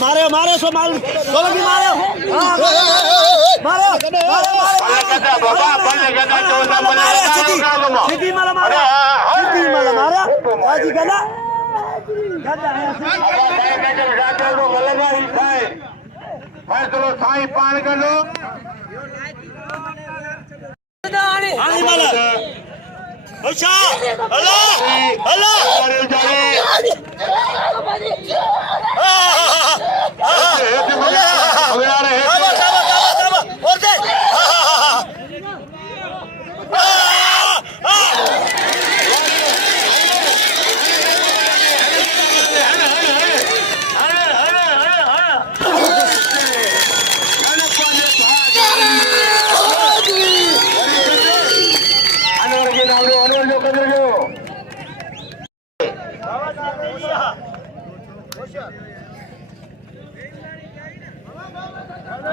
मारे मारे सो मार बोलो कि मारे मारे सीधी माला मारे सीधी माला मारे आजी गला चलो साई पान कर लो आनी माला अच्छा अल्लाह अल्लाह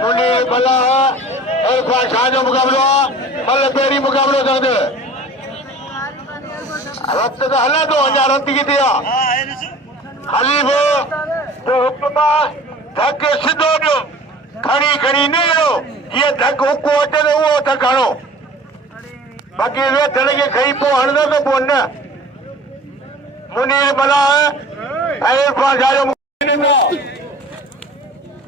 मुंडी भला इरफान शाह जो मुकाबलो मल पेरी मुकाबलो संग रत तो हले तो अञा रत की थी हलीफ जो हुक्म धक सिधो ॾियो खणी खणी न ॾियो जीअं धक हुको अचे त उहो धक हणो बाक़ी वेठण खे खई पोइ हणंदो त पोइ न मुंडी भला इरफान शाह जो